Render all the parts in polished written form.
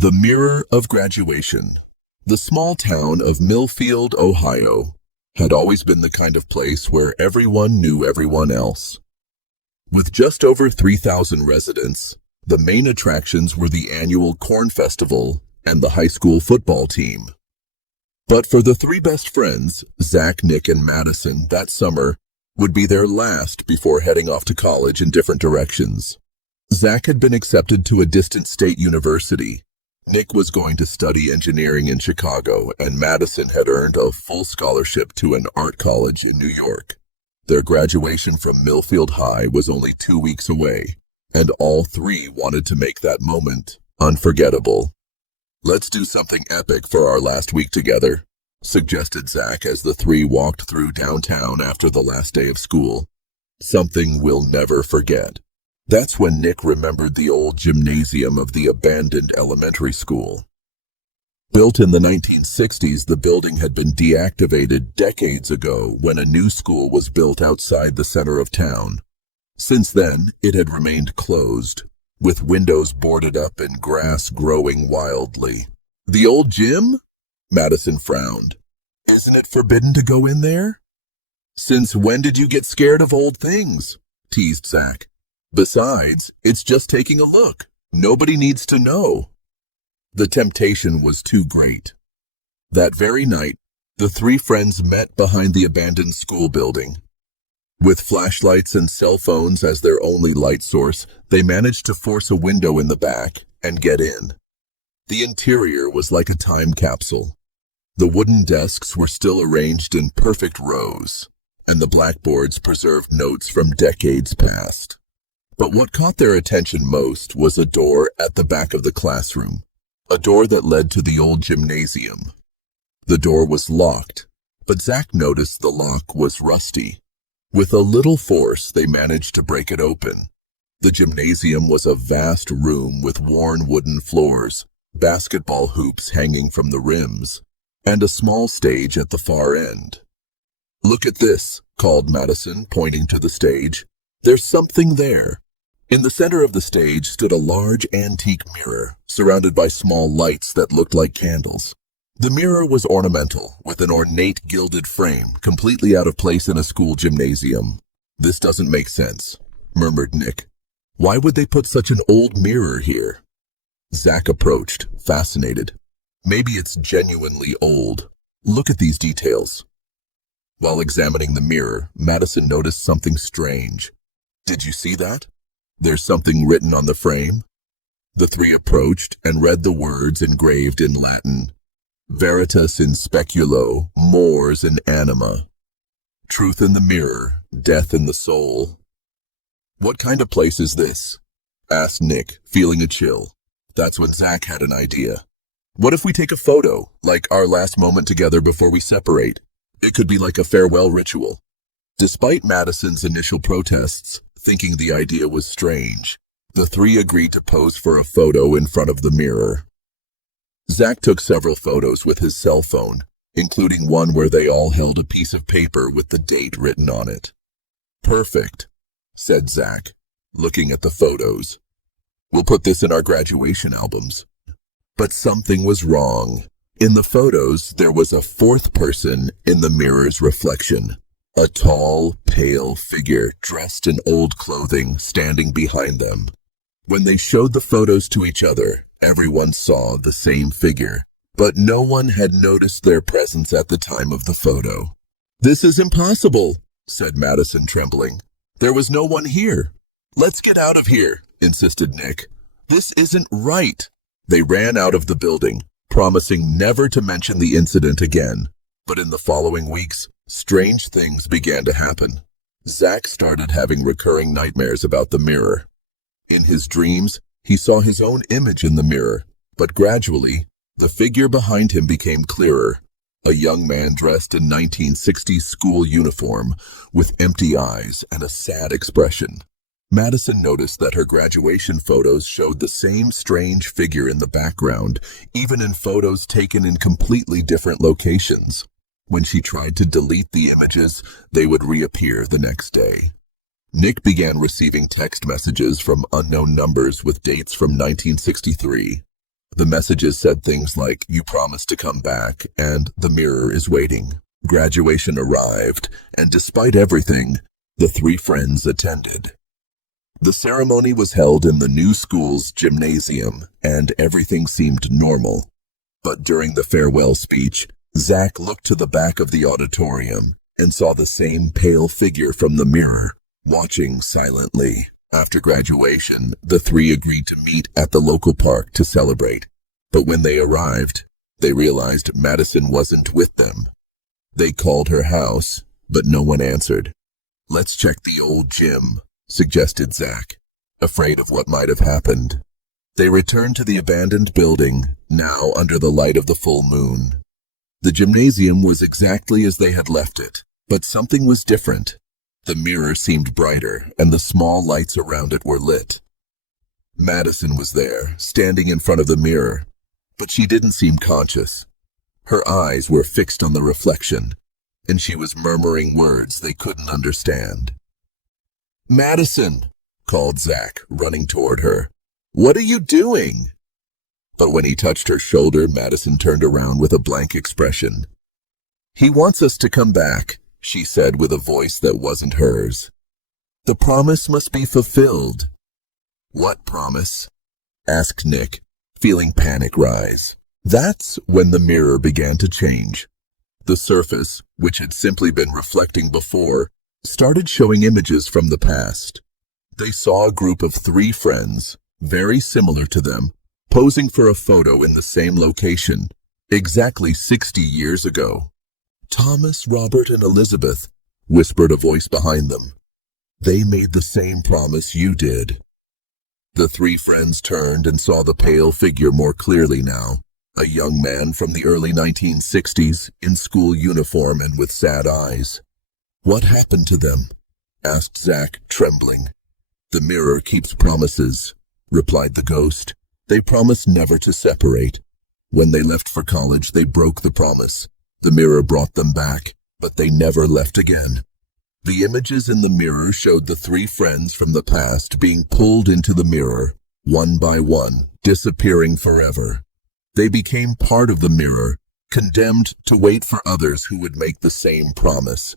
The Mirror of Graduation. The small town of Millfield, Ohio, had always been the kind of place where everyone knew everyone else. With just over 3,000 residents, the main attractions were the annual Corn Festival and the high school football team. But for the three best friends, Zach, Nick, and Madison, that summer would be their last before heading off to college in different directions. Zach had been accepted to a distant state university. Nick was going to study engineering in Chicago, and Madison had earned a full scholarship to an art college in New York. Their graduation from Millfield High was only 2 weeks away, and all three wanted to make that moment unforgettable. "Let's do something epic for our last week together," suggested Zach as the three walked through downtown after the last day of school. "Something we'll never forget." That's when Nick remembered the old gymnasium of the abandoned elementary school. Built in the 1960s, the building had been deactivated decades ago when a new school was built outside the center of town. Since then, it had remained closed, with windows boarded up and grass growing wildly. "The old gym?" Madison frowned. "Isn't it forbidden to go in there?" "Since when did you get scared of old things?" teased Zach. "Besides, it's just taking a look. Nobody needs to know." The temptation was too great. That very night, the three friends met behind the abandoned school building. With flashlights and cell phones as their only light source, they managed to force a window in the back and get in. The interior was like a time capsule. The wooden desks were still arranged in perfect rows, and the blackboards preserved notes from decades past. But what caught their attention most was a door at the back of the classroom, a door that led to the old gymnasium. The door was locked, but Zach noticed the lock was rusty. With a little force, they managed to break it open. The gymnasium was a vast room with worn wooden floors, basketball hoops hanging from the rims, and a small stage at the far end. "Look at this," called Madison, pointing to the stage. "There's something there." In the center of the stage stood a large antique mirror, surrounded by small lights that looked like candles. The mirror was ornamental, with an ornate gilded frame, completely out of place in a school gymnasium. "This doesn't make sense," murmured Nick. "Why would they put such an old mirror here?" Zach approached, fascinated. "Maybe it's genuinely old. Look at these details." While examining the mirror, Madison noticed something strange. "Did you see that? There's something written on the frame." The three approached and read the words engraved in Latin. "Veritas in speculo, mors in anima." Truth in the mirror, death in the soul. "What kind of place is this?" asked Nick, feeling a chill. That's when Zach had an idea. "What if we take a photo, like our last moment together before we separate? It could be like a farewell ritual." Despite Madison's initial protests, thinking the idea was strange, the three agreed to pose for a photo in front of the mirror. Zach took several photos with his cell phone, including one where they all held a piece of paper with the date written on it. "Perfect," said Zach, looking at the photos. "We'll put this in our graduation albums." But something was wrong. In the photos, there was a fourth person in the mirror's reflection. A tall, pale figure dressed in old clothing standing behind them. When they showed the photos to each other, everyone saw the same figure, but no one had noticed their presence at the time of the photo. "This is impossible," said Madison, trembling. "There was no one here." "Let's get out of here," insisted Nick. "This isn't right." They ran out of the building, promising never to mention the incident again. But in the following weeks, strange things began to happen. Zach started having recurring nightmares about the mirror. In his dreams, he saw his own image in the mirror, but gradually, the figure behind him became clearer. A young man dressed in 1960s school uniform, with empty eyes and a sad expression. Madison noticed that her graduation photos showed the same strange figure in the background, even in photos taken in completely different locations. When she tried to delete the images, they would reappear the next day. Nick began receiving text messages from unknown numbers with dates from 1963. The messages said things like, "You promised to come back," and "The mirror is waiting." Graduation arrived, and despite everything, the three friends attended. The ceremony was held in the new school's gymnasium, and everything seemed normal. But during the farewell speech, Zach looked to the back of the auditorium and saw the same pale figure from the mirror, watching silently. After graduation, the three agreed to meet at the local park to celebrate. But when they arrived, they realized Madison wasn't with them. They called her house, but no one answered. "Let's check the old gym," suggested Zach, afraid of what might have happened. They returned to the abandoned building, now under the light of the full moon. The gymnasium was exactly as they had left it, but something was different. The mirror seemed brighter, and the small lights around it were lit. Madison was there, standing in front of the mirror, but she didn't seem conscious. Her eyes were fixed on the reflection, and she was murmuring words they couldn't understand. "Madison," called Zach, running toward her. "What are you doing?" But when he touched her shoulder, Madison turned around with a blank expression. "He wants us to come back," she said with a voice that wasn't hers. "The promise must be fulfilled." "What promise?" asked Nick, feeling panic rise. That's when the mirror began to change. The surface, which had simply been reflecting before, started showing images from the past. They saw a group of three friends, very similar to them, posing for a photo in the same location, exactly 60 years ago. "Thomas, Robert, and Elizabeth," whispered a voice behind them. "They made the same promise you did." The three friends turned and saw the pale figure more clearly now, a young man from the early 1960s, in school uniform and with sad eyes. "What happened to them?" asked Zach, trembling. "The mirror keeps promises," replied the ghost. "They promised never to separate. When they left for college, they broke the promise. The mirror brought them back, but they never left again." The images in the mirror showed the three friends from the past being pulled into the mirror, one by one, disappearing forever. They became part of the mirror, condemned to wait for others who would make the same promise.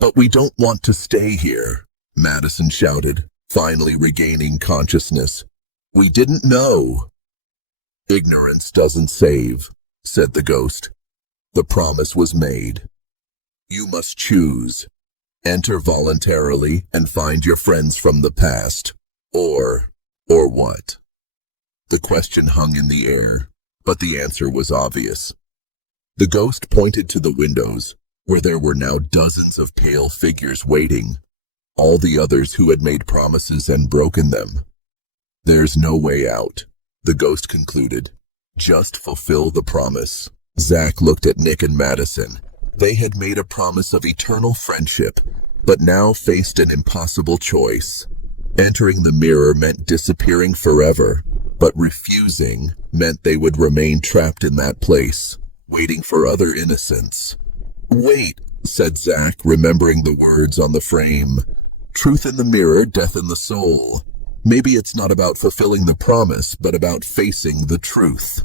"But we don't want to stay here," Madison shouted, finally regaining consciousness. "We didn't know." "Ignorance doesn't save," said the ghost. "The promise was made. You must choose. Enter voluntarily and find your friends from the past. Or what?" The question hung in the air, but the answer was obvious. The ghost pointed to the windows, where there were now dozens of pale figures waiting, all the others who had made promises and broken them. "There's no way out," the ghost concluded. "Just fulfill the promise." Zach looked at Nick and Madison. They had made a promise of eternal friendship, but now faced an impossible choice. Entering the mirror meant disappearing forever, but refusing meant they would remain trapped in that place, waiting for other innocence. "Wait," said Zach, remembering the words on the frame. "Truth in the mirror, death in the soul. Maybe it's not about fulfilling the promise, but about facing the truth."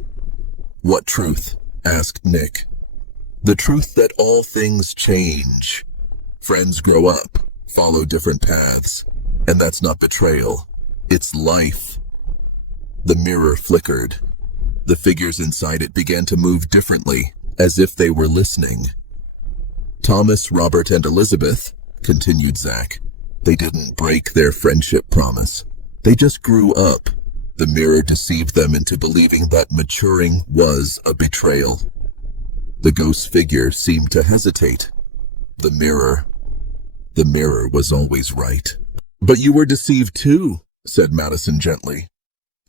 "What truth?" asked Nick. "The truth that all things change. Friends grow up, follow different paths, and that's not betrayal. It's life." The mirror flickered. The figures inside it began to move differently, as if they were listening. "Thomas, Robert, and Elizabeth," continued Zach. "They didn't break their friendship promise. They just grew up. The mirror deceived them into believing that maturing was a betrayal." The ghost figure seemed to hesitate. The mirror was always right." "But you were deceived too," said Madison gently.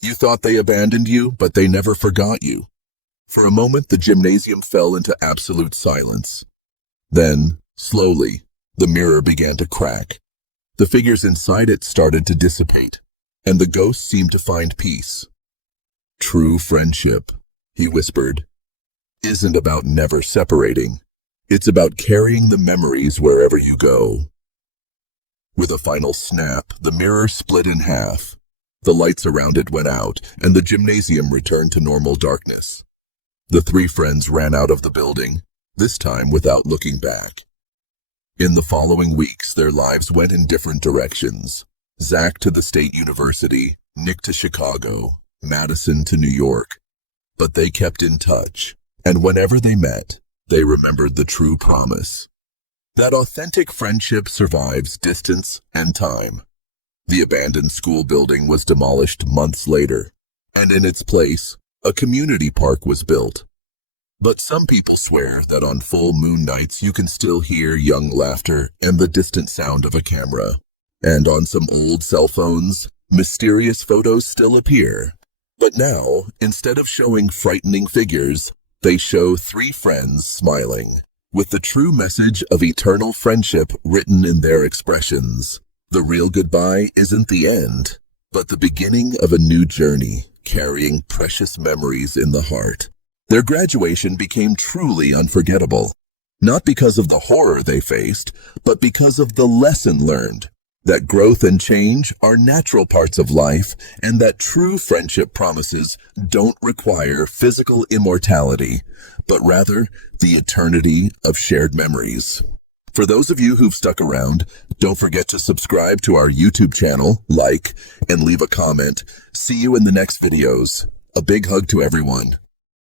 "You thought they abandoned you, but they never forgot you." For a moment, the gymnasium fell into absolute silence. Then, slowly, the mirror began to crack. The figures inside it started to dissipate, and the ghost seemed to find peace. "True friendship," he whispered, "isn't about never separating. It's about carrying the memories wherever you go." With a final snap, the mirror split in half. The lights around it went out, and the gymnasium returned to normal darkness. The three friends ran out of the building, this time without looking back. In the following weeks, their lives went in different directions. Zach to the State University, Nick to Chicago, Madison to New York. But they kept in touch, and whenever they met, they remembered the true promise. That authentic friendship survives distance and time. The abandoned school building was demolished months later, and in its place, a community park was built. But some people swear that on full moon nights you can still hear young laughter and the distant sound of a camera. And on some old cell phones, mysterious photos still appear. But now, instead of showing frightening figures, they show three friends smiling, with the true message of eternal friendship written in their expressions. The real goodbye isn't the end, but the beginning of a new journey, carrying precious memories in the heart. Their graduation became truly unforgettable, not because of the horror they faced, but because of the lesson learned, that growth and change are natural parts of life, and that true friendship promises don't require physical immortality, but rather the eternity of shared memories. For those of you who've stuck around, don't forget to subscribe to our YouTube channel, like, and leave a comment. See you in the next videos. A big hug to everyone.